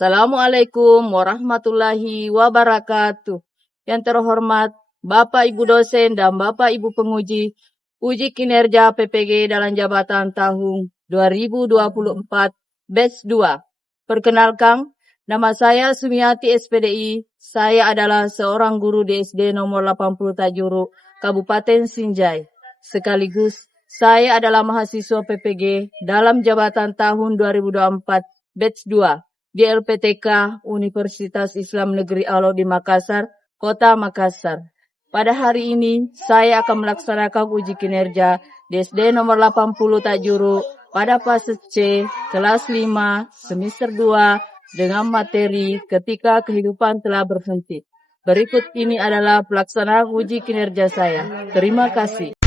Assalamualaikum warahmatullahi wabarakatuh. Yang terhormat Bapak Ibu dosen dan Bapak Ibu penguji uji kinerja PPG dalam jabatan tahun 2024 batch 2. Perkenalkan, nama saya Sumiati SPDI. Saya adalah seorang guru di SD nomor 80 Tajuru, Kabupaten Sinjai. Sekaligus saya adalah mahasiswa PPG dalam jabatan tahun 2024 batch 2. Di LPTK Universitas Islam Negeri Allah di Makassar, Kota Makassar. Pada hari ini, saya akan melaksanakan uji kinerja di SD nomor 80 Tajuru pada fase C, kelas 5, semester 2, dengan materi ketika kehidupan telah berhenti. Berikut ini adalah pelaksanaan uji kinerja saya. Terima kasih.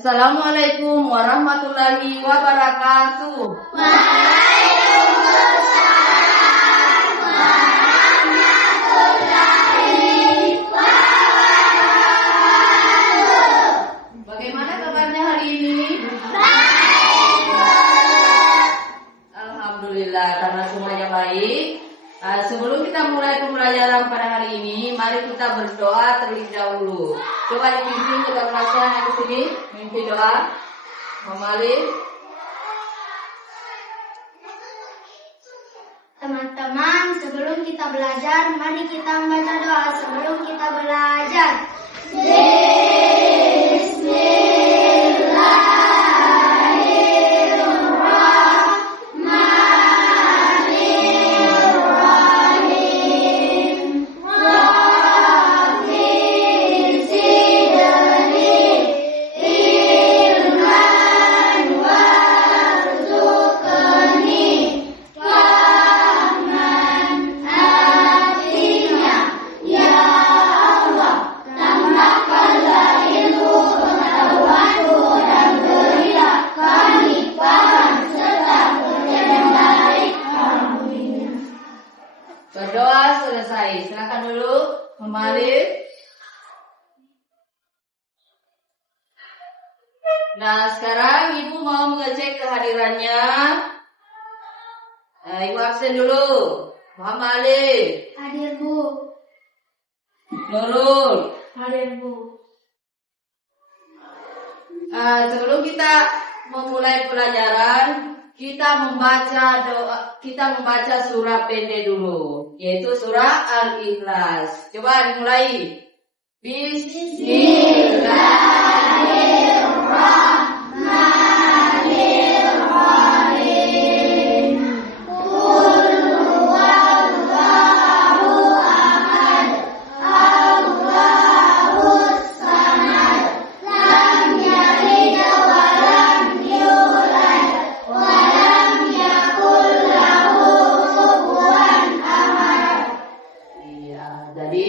Assalamualaikum warahmatullahi wabarakatuh. Bagaimana kabarnya hari ini? Alhamdulillah, karena semuanya baik. Sebelum kita mulai pembelajaran pada hari ini, mari kita berdoa terlebih dahulu. Coba dipimpin ke belakang ke sini, mimpi doa. Memalih. Teman-teman, sebelum kita belajar, mari kita membaca doa sebelum kita belajar. Berdoa selesai. Silakan dulu memalih. Nah, sekarang Ibu mau mengecek kehadirannya. Ibu absen dulu. Muhammad Ali. Hadir, Bu. Nurul. Hadir, Bu. Sebelum kita memulai pelajaran, kita membaca surah pendek dulu, yaitu surah Al-Ikhlas. Coba dimulai. Bismillahirrahmanirrahim. Qul huwallahu ahad, Allahus samad, lam yalid wa lam yulad, wa lam yakul lahu kufuwan ahad. Iya, jadi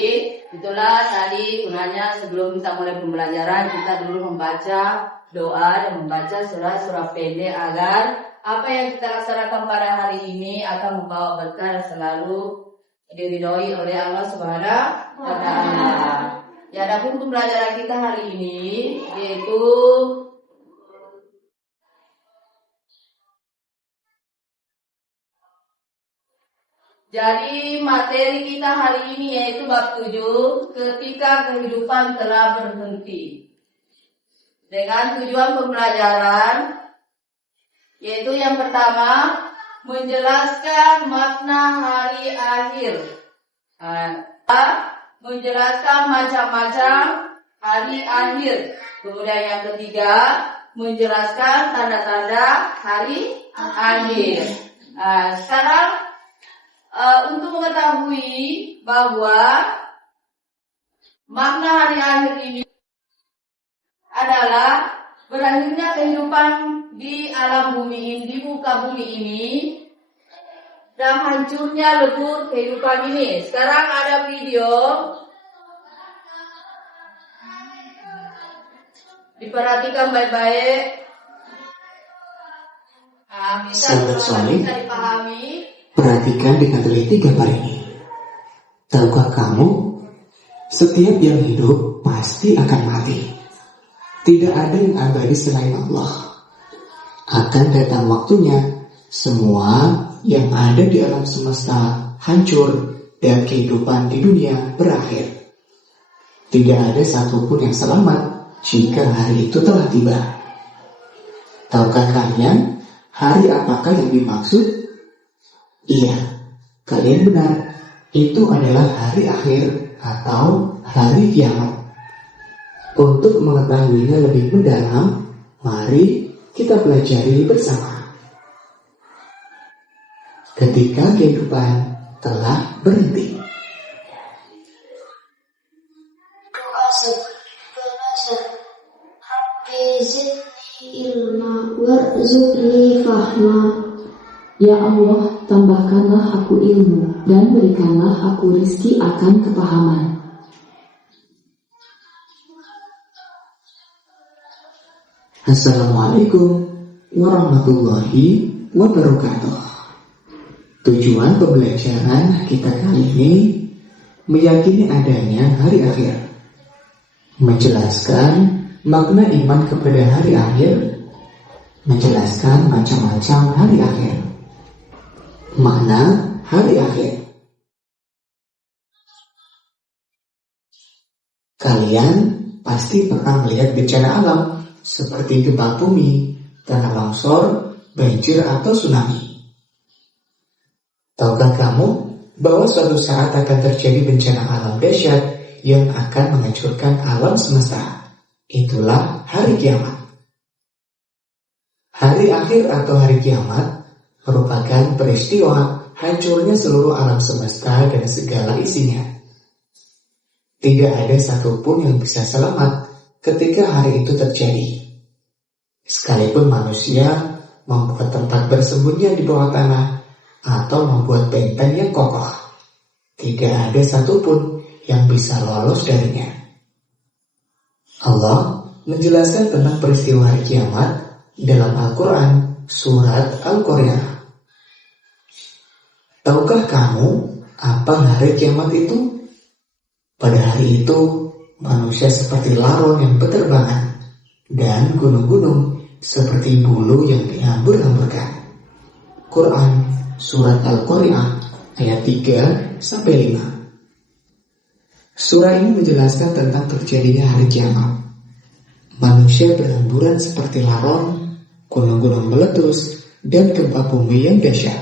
itulah tadi gunanya sebelum kita mulai pembelajaran, kita dulu membaca doa dan membaca surah-surah pendek agar apa yang kita laksanakan pada hari ini akan membawa berkah selalu diridhoi oleh Allah Subhanahu wa Ta'ala. Ya, adapun pembelajaran kita hari ini yaitu jadi materi kita hari ini yaitu bab 7, ketika kehidupan telah berhenti. Dengan tujuan pembelajaran yaitu yang pertama, menjelaskan makna hari akhir. Menjelaskan macam-macam hari akhir. Kemudian yang ketiga, menjelaskan tanda-tanda hari akhir. Sekarang untuk mengetahui bahwa makna hari akhir ini adalah berakhirnya kehidupan di alam bumi ini, di muka bumi ini, dan hancurnya lebur kehidupan ini. Sekarang ada video, diperhatikan baik-baik. Sahabat soleh, bisa dipahami. perhatikan dengan teliti gambar ini. Tahukah kamu, setiap yang hidup pasti akan mati. Tidak ada yang abadi selain Allah. Akan datang waktunya, semua yang ada di alam semesta hancur dan kehidupan di dunia berakhir. Tidak ada satupun yang selamat jika hari itu telah tiba. Tahukah kalian hari apakah yang dimaksud? Iya, kalian benar. Itu adalah hari akhir atau hari kiamat. Untuk mengetahuinya lebih mendalam, mari kita pelajari bersama. Ketika kehidupan telah berhenti. Doa sebelum Rabbi zidni ilma warzuqni fahma. Ya Allah, tambahkanlah aku ilmu dan berikanlah aku rizki akan kepahaman. Assalamualaikum warahmatullahi wabarakatuh. Tujuan pembelajaran kita kali ini meyakini adanya hari akhir, menjelaskan makna iman kepada hari akhir, menjelaskan macam-macam hari akhir. Makna hari akhir. Kalian pasti pernah melihat bencana alam seperti gempa bumi, tanah longsor, banjir atau tsunami. Tahukah kamu bahwa suatu saat akan terjadi bencana alam dahsyat yang akan menghancurkan alam semesta? Itulah hari kiamat. Hari akhir atau hari kiamat merupakan peristiwa hancurnya seluruh alam semesta dan segala isinya. Tidak ada satupun yang bisa selamat ketika hari itu terjadi. Sekalipun manusia membuat tempat bersembunyi di bawah tanah atau membuat benteng yang kokoh, tidak ada satupun yang bisa lolos darinya. Allah menjelaskan tentang peristiwa hari kiamat dalam Al-Quran, surat Al-Qari'ah. Tahukah kamu apa hari kiamat itu? Pada hari itu, manusia seperti laron yang berterbangan, dan gunung-gunung seperti bulu yang dihambur-hamburkan. Quran, surat Al-Qari'ah, ayat 3-5. Surah ini menjelaskan tentang terjadinya hari kiamat. Manusia berhamburan seperti laron, gunung-gunung meletus, dan gempa bumi yang dahsyat.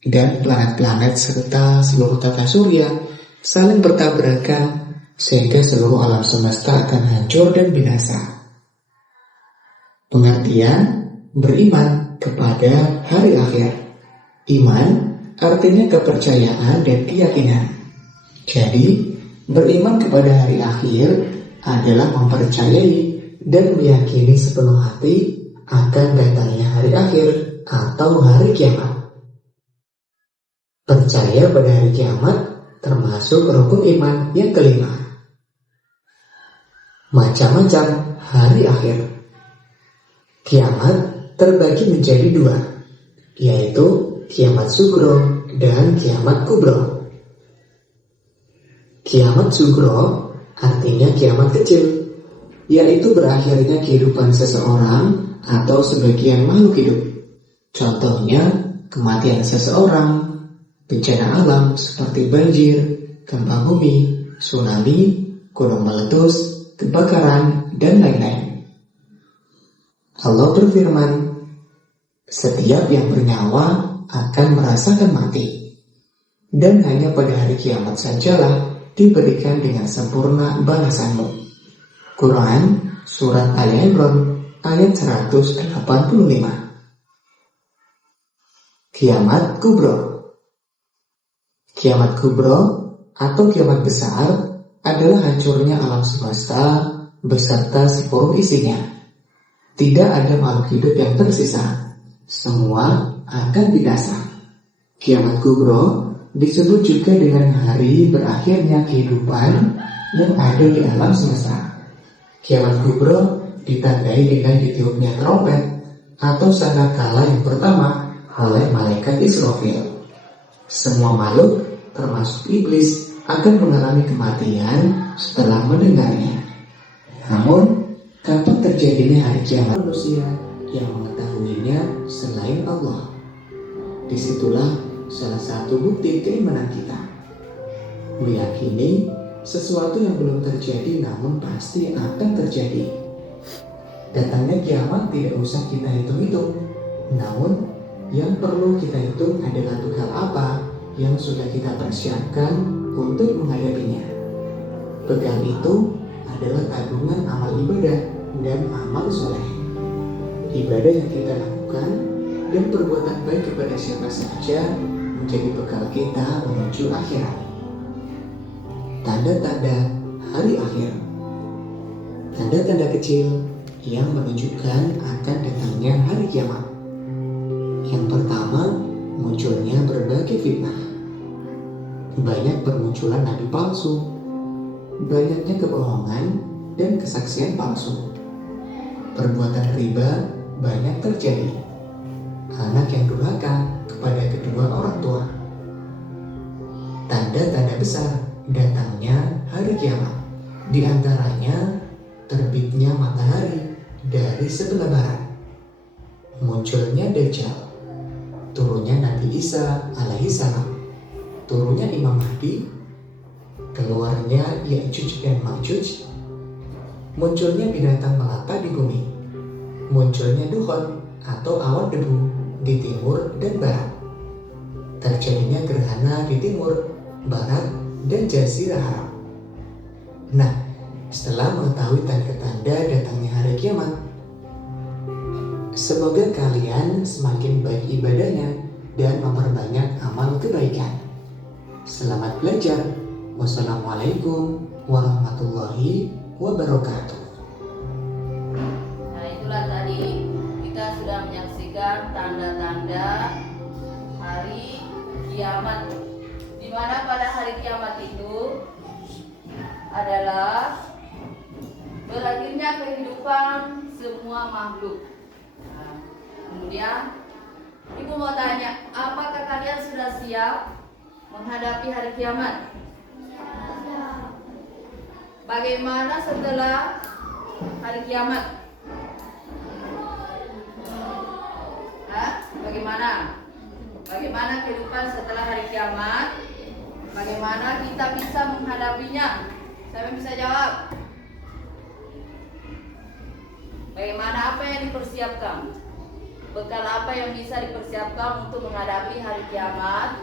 Dan planet-planet serta seluruh tata surya saling bertabrakan sehingga seluruh alam semesta akan hancur dan binasa. Pengertian beriman kepada hari akhir. Iman artinya kepercayaan dan keyakinan. Jadi, beriman kepada hari akhir adalah mempercayai dan meyakini sepenuh hati akan datangnya hari akhir atau hari kiamat. Percaya pada hari kiamat termasuk rukun iman yang kelima. Macam-macam hari akhir. Kiamat terbagi menjadi dua, yaitu kiamat sugro dan kiamat kubro. Kiamat sugro artinya kiamat kecil, yaitu berakhirnya kehidupan seseorang atau sebagian makhluk hidup. Contohnya kematian seseorang, bencana alam seperti banjir, gempa bumi, tsunami, gunung meletus, kebakaran, dan lain-lain. Allah berfirman, setiap yang bernyawa akan merasakan mati. Dan hanya pada hari kiamat sajalah diberikan dengan sempurna balasanmu. Quran Surat Al-Imran ayat 185. Kiamat Kubro. Kiamat Kubro atau kiamat besar adalah hancurnya alam semesta beserta seluruh isinya. Tidak ada makhluk hidup yang tersisa. Semua akan binasa. Kiamat Kubro disebut juga dengan hari berakhirnya kehidupan yang ada di alam semesta. Kiamat Kubro ditandai dengan ditiupnya trompet atau sangkakala yang pertama oleh malaikat Israfil. Semua makhluk termasuk iblis akan mengalami kematian setelah mendengarnya. Namun, kapan terjadinya hari kiamat? Manusia yang mengetahuinya selain Allah. Disitulah salah satu bukti keimanan kita. Meyakini sesuatu yang belum terjadi namun pasti akan terjadi. Datangnya kiamat tidak usah kita hitung-hitung. Namun, yang perlu kita hitung adalah bekal apa yang sudah kita persiapkan untuk menghadapinya. Bekal itu adalah tabungan amal ibadah dan amal soleh. Ibadah yang kita lakukan dan perbuatan baik kepada siapa saja menjadi bekal kita menuju akhirat. Tanda-tanda hari akhir. Tanda-tanda kecil yang menunjukkan akan datangnya hari kiamat. Yang pertama, munculnya berbagai fitnah. Banyak bermunculan nabi palsu, banyaknya kebohongan dan kesaksian palsu. Perbuatan riba banyak terjadi. Anak yang durhaka kepada kedua orang tua. Tanda-tanda besar datangnya hari kiamat. Di antaranya terbitnya matahari dari sebelah barat, munculnya Dajjal, turunnya Nabi Isa alaihi salam, turunnya Imam Mahdi, keluarnya Ya'juj dan Ma'juj, munculnya binatang melata di bumi, munculnya dukhon atau awan debu di timur dan barat, terjadinya gerhana di timur, barat, dan jazirah Arab. Nah, setelah mengetahui tanda-tanda datangnya hari kiamat, semoga kalian semakin baik ibadahnya dan memperbanyak amal kebaikan. Selamat belajar. Wassalamualaikum warahmatullahi wabarakatuh. Nah, itulah tadi kita sudah menyaksikan tanda-tanda hari kiamat, di mana pada hari kiamat itu adalah berakhirnya kehidupan semua makhluk. Nah, kemudian Ibu mau tanya, apakah kalian sudah siap menghadapi hari kiamat? Bagaimana setelah hari kiamat? Bagaimana? Bagaimana kehidupan setelah hari kiamat? Bagaimana kita bisa menghadapinya? Siapa bisa jawab? Bagaimana, apa yang dipersiapkan? Bekal apa yang bisa dipersiapkan untuk menghadapi hari kiamat?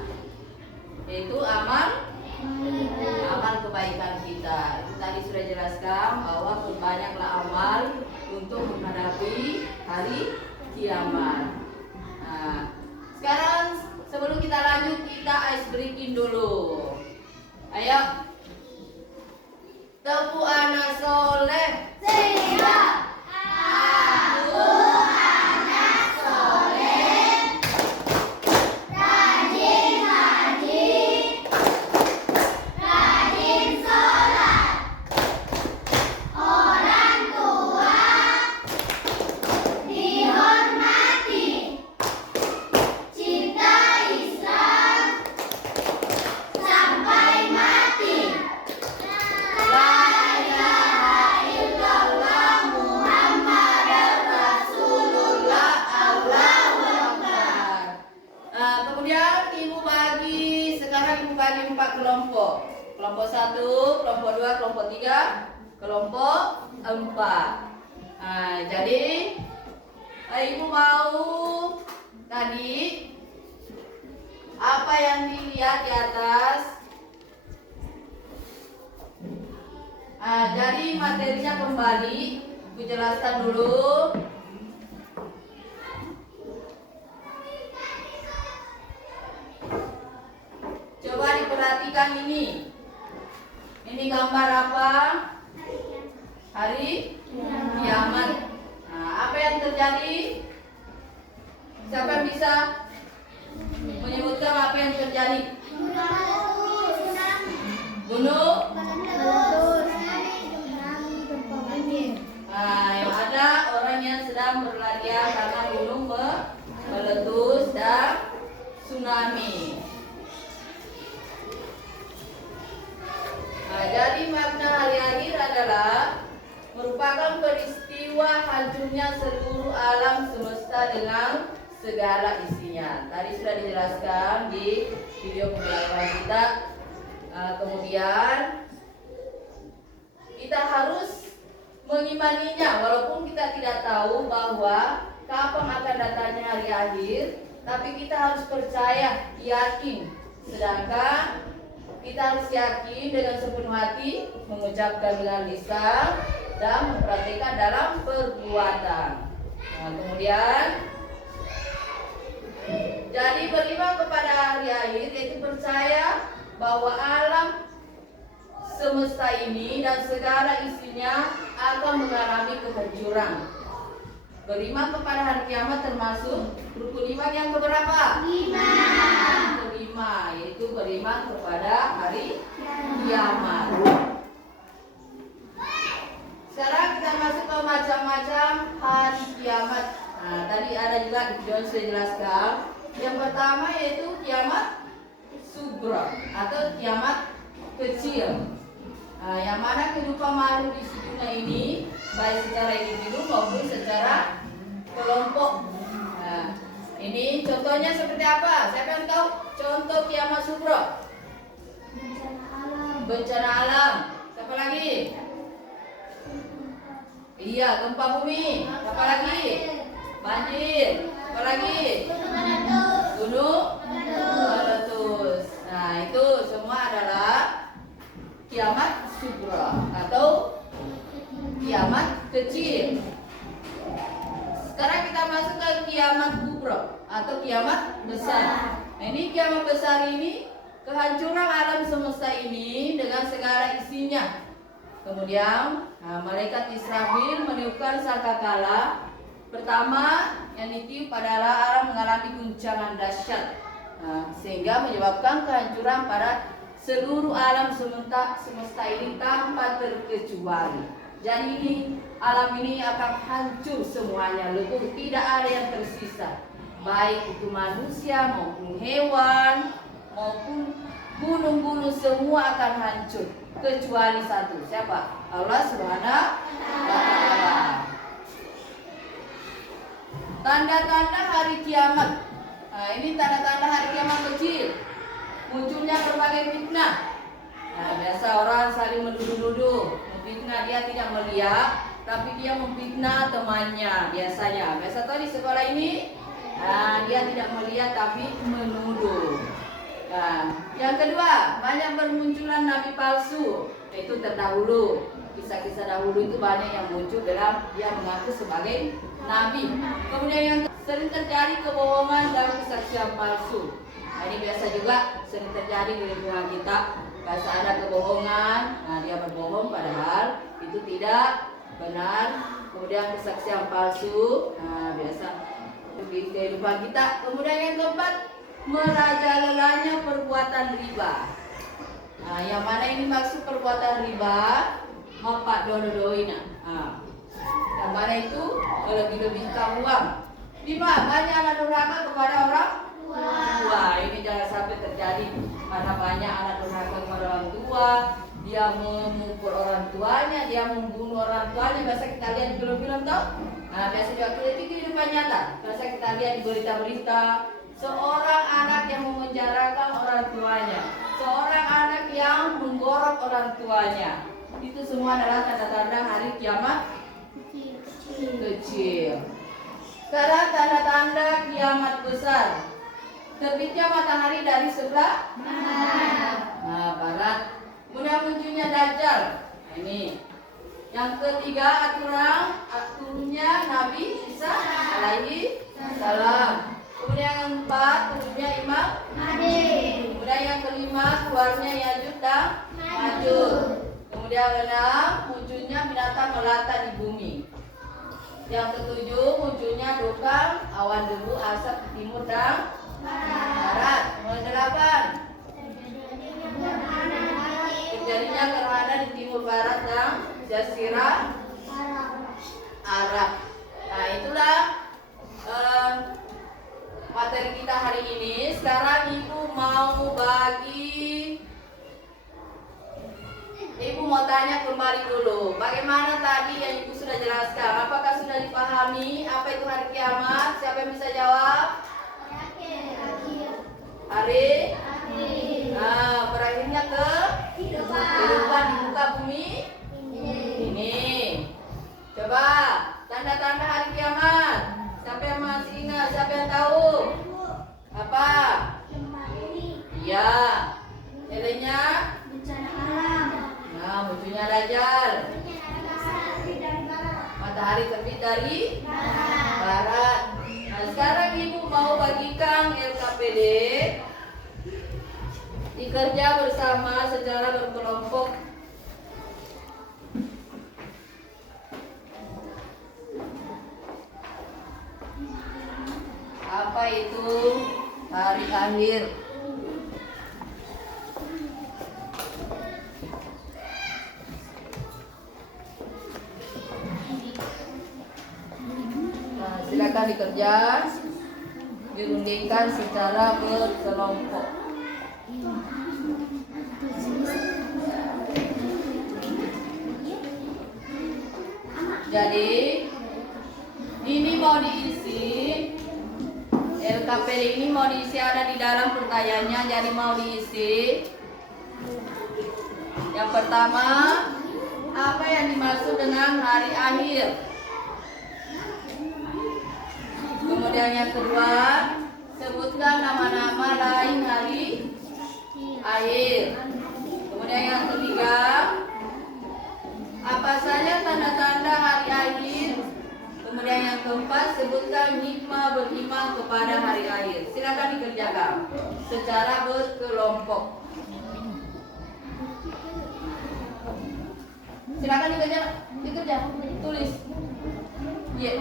Yaitu amal kebaikan kita. Itu tadi sudah jelaskan bahwa perbanyaklah amal untuk menghadapi hari kiamat. Nah, sekarang sebelum kita lanjut, kita ice breaking dulu. Ayo. Tepu anak soleh. Siap. Aku anak soleh. Rajin ngaji. Rajin sholat. Orang tua dihormati. Cinta Islam sampai mati. Kemudian ibu bagi 4 kelompok. Kelompok 1, kelompok 2, kelompok 3, kelompok 4. Jadi ibu mau tadi Apa yang dilihat di atas? Jadi materinya kembali, aku jelaskan dulu. Coba diperhatikan ini. Ini gambar apa? Hari kiamat. Nah, apa yang terjadi? Siapa yang bisa menyebutkan apa yang terjadi? Gunung. Yang ada orang yang sedang berlarian karena gunung meletus dan tsunami. Jadi makna hari akhir adalah merupakan peristiwa hancurnya seluruh alam semesta dengan segala isinya. Tadi sudah dijelaskan di video pembelajaran kita. Kemudian kita harus mengimaninya walaupun kita tidak tahu bahwa kapan akan datangnya hari akhir, tapi kita harus percaya, yakin. Sedangkan kita harus yakin dengan sepenuh hati, mengucapkan dengan lisan dan memperhatikan dalam perbuatan. Kemudian jadi beriman kepada hari akhir yaitu percaya bahwa alam semesta ini dan segala isinya akan mengalami kehancuran. Beriman kepada hari kiamat termasuk rukun iman yang keberapa? 5. Kelima, yaitu beriman kepada hari kiamat. Sekarang kita masuk ke macam-macam hari kiamat. Nah, tadi ada juga di video saya jelaskan. Yang pertama yaitu kiamat sugra atau kiamat kecil. Yang mana kehidupan makhluk di dunia ini baik secara individu maupun secara kelompok. Ini contohnya seperti apa? Siapa yang tahu contoh kiamat sugra? Bencana alam. Siapa lagi? Iya, gempa bumi. Apa lagi? Banjir. Apa lagi? Gunung meletus. Nah, itu semua adalah kiamat sugra atau kiamat kecil. Sekarang kita masuk ke kiamat kubra atau kiamat besar. Nah, ini kiamat besar ini kehancuran alam semesta ini dengan segala isinya. Kemudian malaikat Israfil meniupkan sangkakala. Pertama yang ditiup adalah alam mengalami guncangan dahsyat, sehingga menyebabkan kehancuran pada seluruh alam semesta ini tanpa terkecuali. Jadi ini alam ini akan hancur semuanya, lebur, tidak ada yang tersisa. Baik itu manusia maupun hewan maupun gunung-gunung semua akan hancur kecuali satu. Siapa? Allah Subhanahu wa Ta'ala. Tanda-tanda hari kiamat. Nah, ini tanda-tanda hari kiamat kecil. Munculnya berbagai fitnah. Nah, biasa orang saling menuduh-nuduh, memfitnah, dia tidak melihat, tapi dia memfitnah temannya biasanya. Biasa tahu di sekolah ini, dia tidak melihat tapi menuduh. Nah, yang kedua, banyak bermunculan nabi palsu. Itu terdahulu. Kisah-kisah dahulu itu banyak yang muncul dalam dia mengaku sebagai nabi. Kemudian yang sering terjadi kebohongan dan kesaksian palsu. Nah, ini biasa juga sering terjadi di lingkungan kita. Biasa ada kebohongan, dia berbohong padahal itu tidak benar. Kemudian kesaksian palsu, biasa di kehidupan kita. Kemudian yang keempat, merajalelanya perbuatan riba. Yang mana ini maksud perbuatan riba? Mapak dodo-doina. Yang mana itu lebih-lebihkan uang. 5. Banyak anak durhaka kepada orang tua. Ini jangan sampai terjadi karena banyak anak durhaka kepada orang tua. Dia memukul orang tuanya, dia membunuh orang tuanya. Biasa kita lihat di film-film tau. Biasa juga kita di kehidupan nyata. Biasa kita lihat di berita-berita. Seorang anak yang memenjarakan orang tuanya, seorang anak yang menggorok orang tuanya. Itu semua adalah tanda-tanda hari kiamat kecil. Sekarang tanda-tanda kiamat besar. Terbitnya matahari dari sebelah barat. Kemudian munculnya Dajjal. Nah, ini. Yang ketiga aturnya Nabi Isa alaihi salam. Kemudian yang keempat turunnya Imam Mahdi. Kemudian yang kelima keluarnya Yajuj dan Majuj. Kemudian yang keenam munculnya binatang melata di bumi. Yang ketujuh munculnya dokam, awan debu, asap di timur dan barat. Yang kedelapan terjadinya gerhana di timur barat dan Jazirah Arab. Nah, itulah materi kita hari ini. Sekarang Ibu mau tanya kembali dulu. Bagaimana tadi yang Ibu sudah jelaskan? Apakah sudah dipahami apa itu hari kiamat? Siapa yang bisa jawab? Hari? Nah, berakhirnya kehidupan di muka bumi ini. Coba tanda-tanda hari kiamat. Siapa yang masih ingat? Siapa yang tahu? Apa? Iya. Nilainya? Nah, munculnya Dajjal. Matahari terbit dari barat. Nah, sekarang Ibu mau bagikan LKPD dikerja bersama secara berkelompok. Apa itu hari akhir? Nah, silakan dikerja, dirundingkan secara berkelompok. Jadi ini mau diisi, LKPD ini mau diisi, ada di dalam pertanyaannya. Jadi mau diisi. Yang pertama, apa yang dimaksud dengan hari akhir? Kemudian yang kedua, sebutkan nama-nama lain hari akhir. Kemudian yang ketiga, apa saja tanda-tanda hari akhir? Kemudian yang keempat, sebutkan hikmah beriman kepada hari akhir. Silakan dikerjakan secara berkelompok. Silakan dikerja, tulis. Yeah.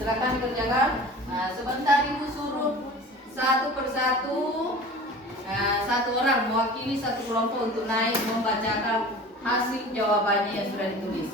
Silakan dikerjakan. Nah, sebentar Ibu suruh satu persatu. Nah, satu orang mewakili satu kelompok untuk naik membacakan hasil jawabannya yang sudah ditulis.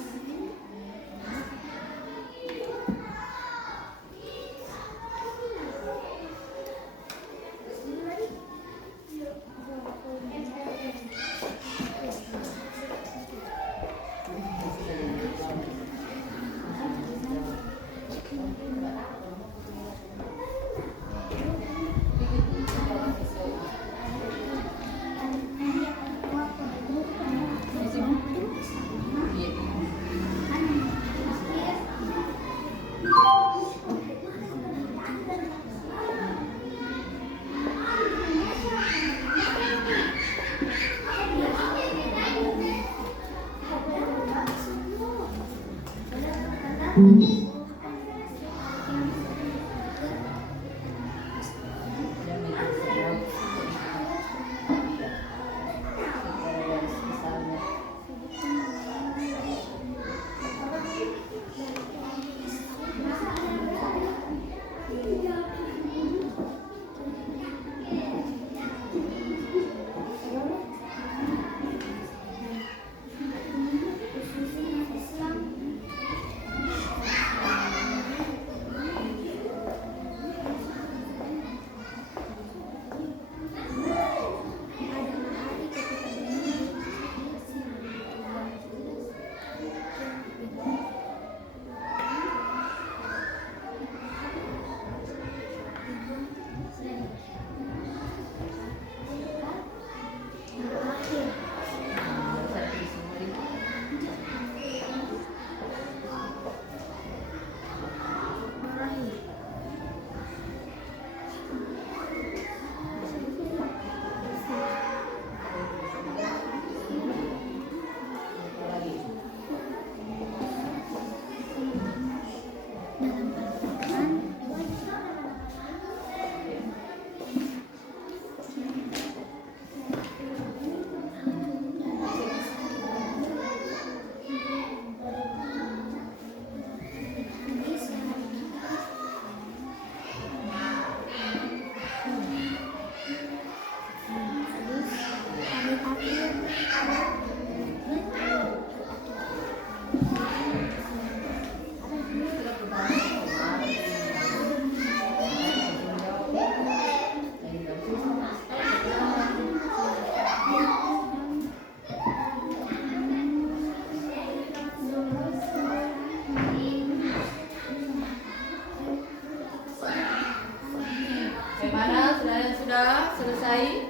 selesai.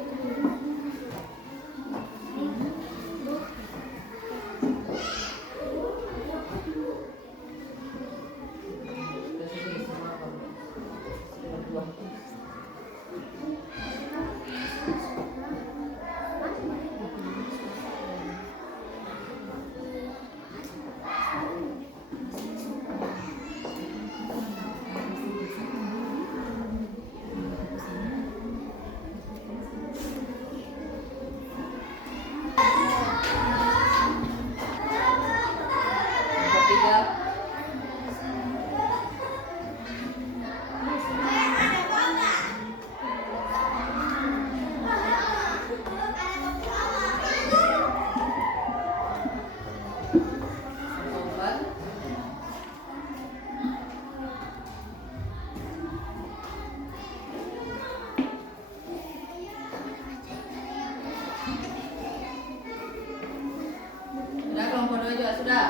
Tiga. Empat. Sudah, kelompok 2 juga sudah.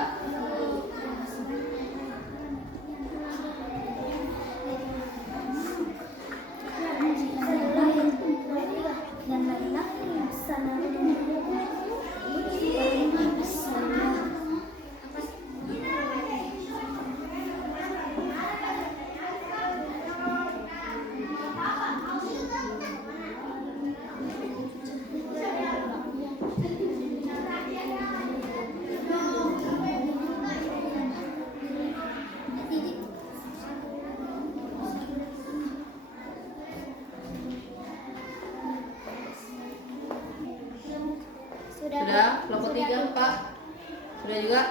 Sudah, kelompok 3 Pak. Sudah juga.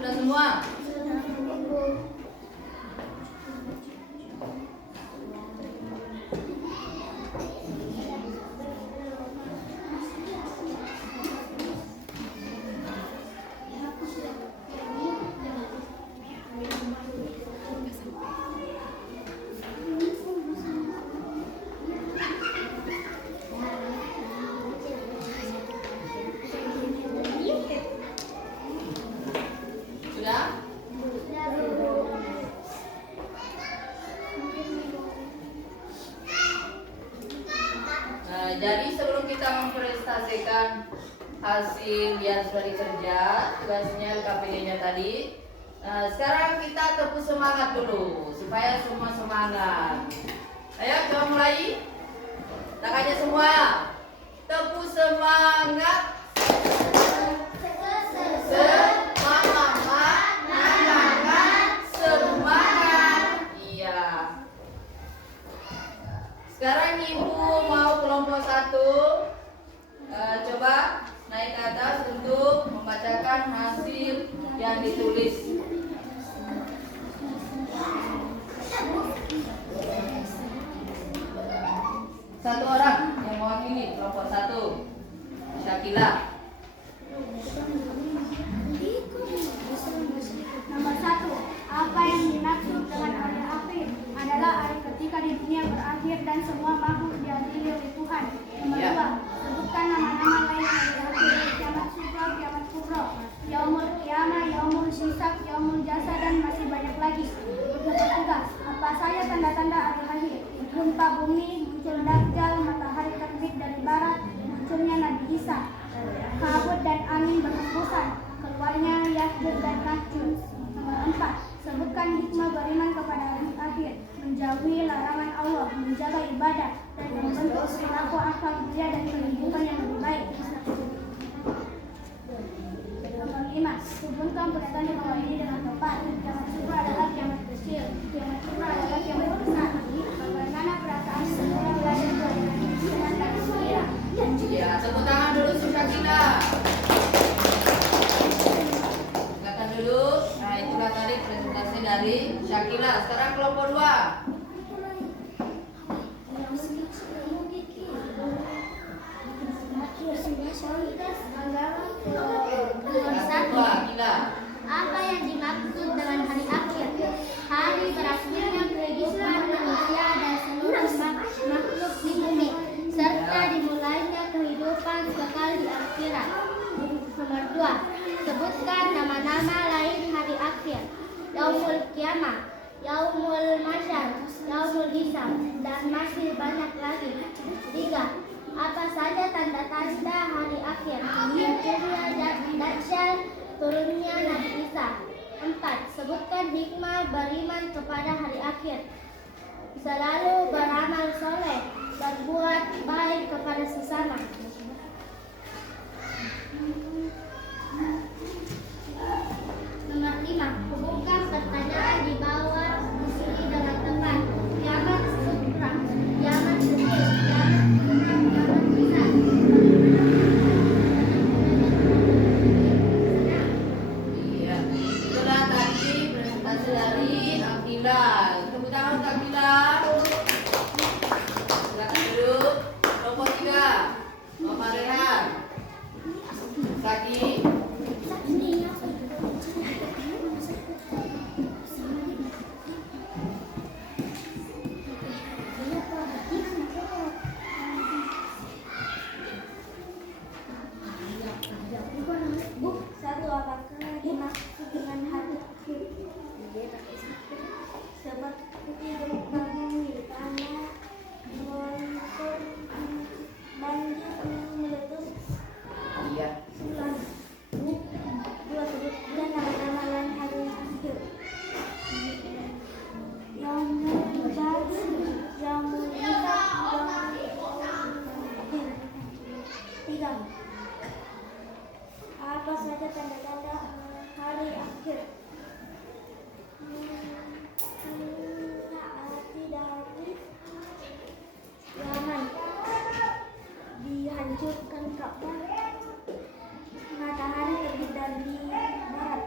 Sudah semua. Sudah? Nah, jadi sebelum kita mempresentasikan hasil yang sudah dikerja, tugasnya KPD-nya tadi. Nah, sekarang kita tepuk semangat dulu supaya semua semangat. Ayo kita mulai. Tangannya semua ya. Tepuk semangat. Sekarang ibu mau kelompok 1 coba naik ke atas untuk membacakan hasil yang ditulis. Satu orang yang mewakili kelompok 1, Syakila. Nomor 1, apa yang dimaksud dengan hari akhir adalah hari ketika di dunia berakhir dan semua makhluk diadili oleh Tuhan. Nomor 2, sebutkan nama-nama lain dari akhir kiamat sugra, kiamat kubra, yaumul qiyamah, yaumul hisab, yaumul jasa, dan masih banyak lagi. Nomor 3, apa saja tanda-tanda hari akhir? Gempa bumi, muncul dajjal, matahari terbit dari barat, munculnya Nabi Isa, kabut dan angin berhembusan, keluarnya Ya'juj dan Ma'juj. Nomor 4, sebutkan hikmah beriman kepada hari akhir, menjauhi larangan Allah, menjaga ibadah, dan membentuk perilaku akhlak mulia dan kehidupan yang lebih baik. Nomor 5, hubungkan pernyataan di bawah ini dengan tepat. Kiamat sugra adalah kiamat kecil, kiamat kubra adalah kiamat besar. Bagaimana perasaan setelah belajar pelajaran ini dengan tak gembira? Ya, tepuk tangan dulu untuk Syakila. Silakan dulu. Nah, itulah tadi presentasi dari Syakila. Sekarang kelompok 2. Apa yang dimaksud dengan hari akhir? Hari berakhirnya kehidupan manusia dan seluruh makhluk di bumi, serta dimulainya kehidupan kekal di akhirat. Nomor 2, sebutkan nama-nama lain hari akhir. Yaumul qiyamah, yaumul masyar, yaumul hisab, dan masih banyak lagi. 3, apa saja tanda-tanda hari akhir? Munculnya dajjal, turunnya Nabi Isa. 4, sebutkan hikmah beriman kepada hari akhir. Selalu beramal soleh, berbuat baik kepada sesama. Nomor 5, hubungkan pertanyaan di bawah di sini dengan tepat. Kiamat sugra, kiamat kecil, kiamat kubra, kiamat besar. Iya, itulah tadi presentasi dari Akila. Tepuk tangan untuk Akila. Silakan duduk. Kelompok 3, Mama Rehan, Saki. Apakah dimaksud dengan hari akhir? Seperti gempa bumi, tanah longsor, banjir, meletus. Iya. 2, sebutkan nama-nama lain hari akhir. Yaumul jaz, yaumul hisab, yaumul. 3, apa saja tanda-tanda hari akhir? Dari Yaman, dihancurkan Ka'bah, matahari terbit dari barat.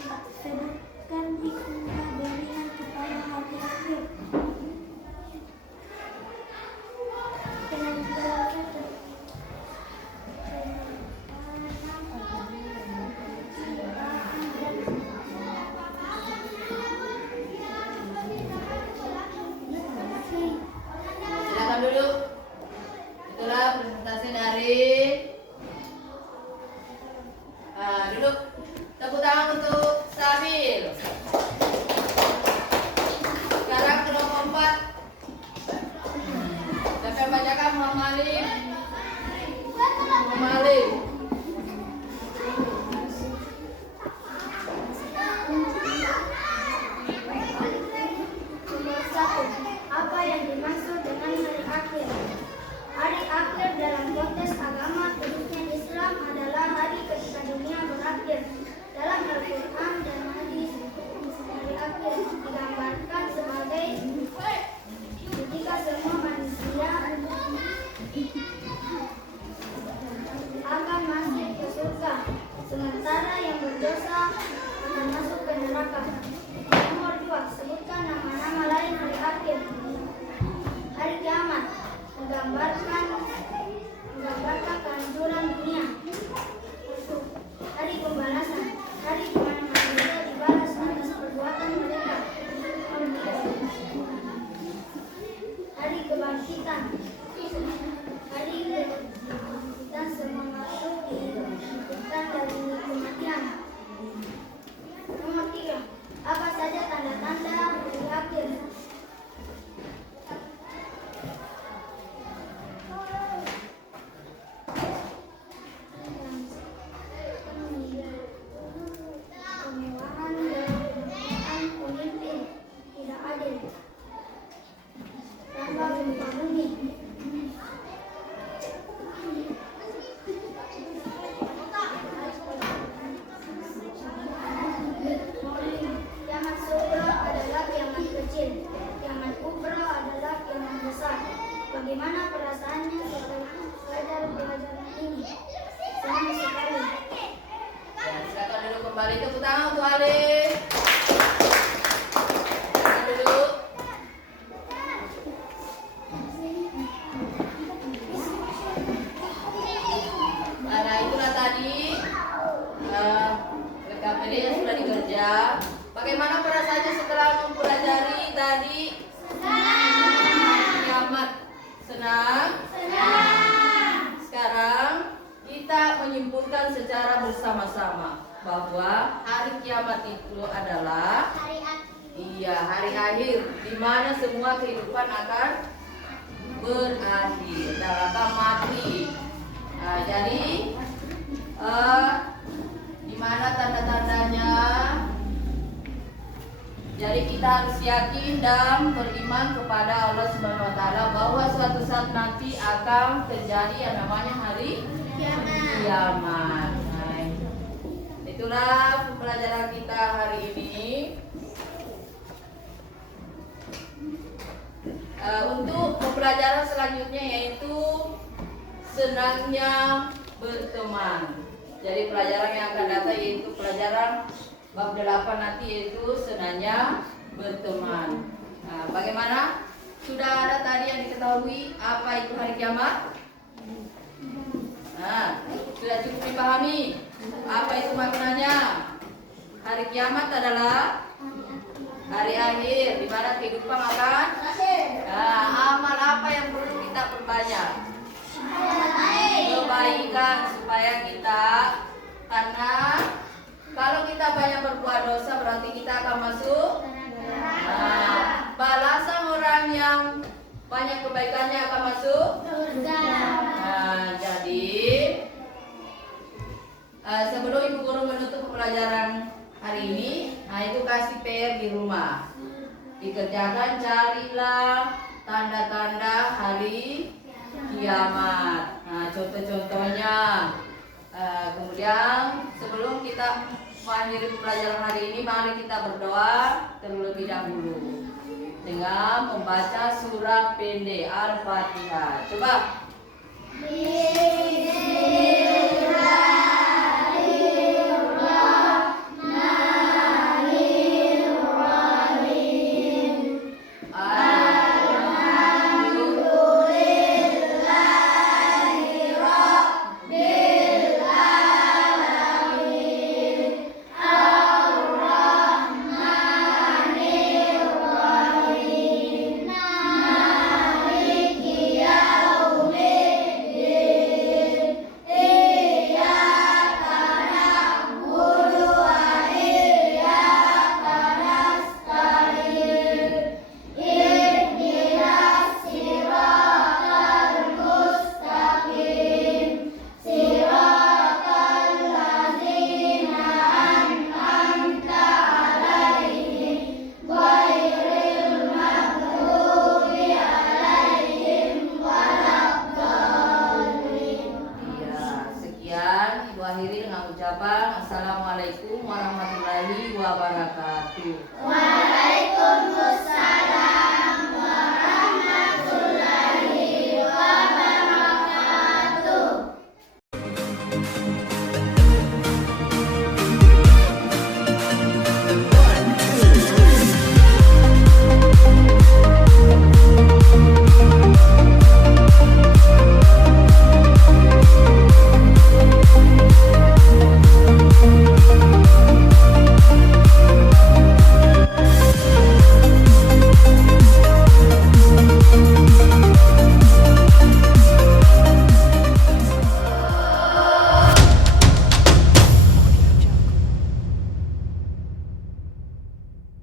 4, sebutkan hikmah beriman kepada hari akhir. Silakan dulu. Itulah presentasi dari duduk. Tepuk tangan untuk Sabil. Sekarang kelompok 4. Siapa yang bacakan? Muhammad Alim. Muhammad Alim. Nomor 1, apa yang dimaksud dengan hari akhir? Hari akhir dalam konteks agama, khususnya Islam, adalah hari ketika dunia berakhir. Dalam Al-Quran dan hadis, hari akhir digambarkan sebagai ketika semua manusia akan masuk ke surga, sementara yang berdosa akan masuk ke neraka. Nomor 2, sebutkan nama-nama lain hari akhir. Hari kiamat menggambarkan kehancuran dunia. Hari pembalasan, hari di mana manusia dibalas atas perbuatan mereka. kebangkitan. Hari kita semua masuk dihidupkan dari kematian. Nomor 3. Apa saja tanda-tanda hari akhir? Kemewahan dan kemewahan pemimpin tidak adil tanpa gempa bumi. Kiamat sughra adalah kiamat kecil, kiamat kubra adalah kiamat besar. Bagaimana perasaannya setelah belajar pelajaran ini? Senang sekali. Ya, silakan duduk kembali. Tepuk tangan untuk Ali. Silakan duduk. Nah, itulah tadi PKPD yang sudah dikerja. Bagaimana perasaannya setelah mempelajari tadi? Kiamat. Senang? Sekarang kita menyimpulkan secara bersama-sama bahwa hari kiamat itu adalah Hari akhir. hari akhir di mana semua kehidupan akan berakhir dalam mati. Nah, jadi di mana tanda-tandanya? Jadi kita harus yakin dan beriman kepada Allah Subhanahu wa taala bahwa suatu saat nanti akan terjadi yang namanya hari kiamat. Nah, itulah pembelajaran kita hari ini. Untuk pembelajaran selanjutnya yaitu senangnya berteman. Jadi pelajaran yang akan datang yaitu pelajaran bab 8 nanti yaitu senangnya berteman. Nah, bagaimana? Sudah ada tadi yang diketahui apa itu hari kiamat? Nah, sudah cukup dipahami apa itu maknanya? Hari kiamat adalah hari akhir di mana kehidupan akan amal apa yang perlu kita perbanyak? Kebaikan supaya kita, karena kalau kita banyak berbuat dosa berarti kita akan masuk balasan orang yang banyak kebaikannya akan masuk Surga. jadi sebelum Ibu Guru menutup pembelajaran hari ini, itu kasih PR di rumah. Dikerjakan, carilah tanda-tanda hari kiamat. Nah, contoh-contohnya. Kemudian sebelum kita mengakhiri pembelajaran hari ini, mari kita berdoa terlebih dahulu dengan membaca surah pendek Al-Fatihah. Coba. Bismillah.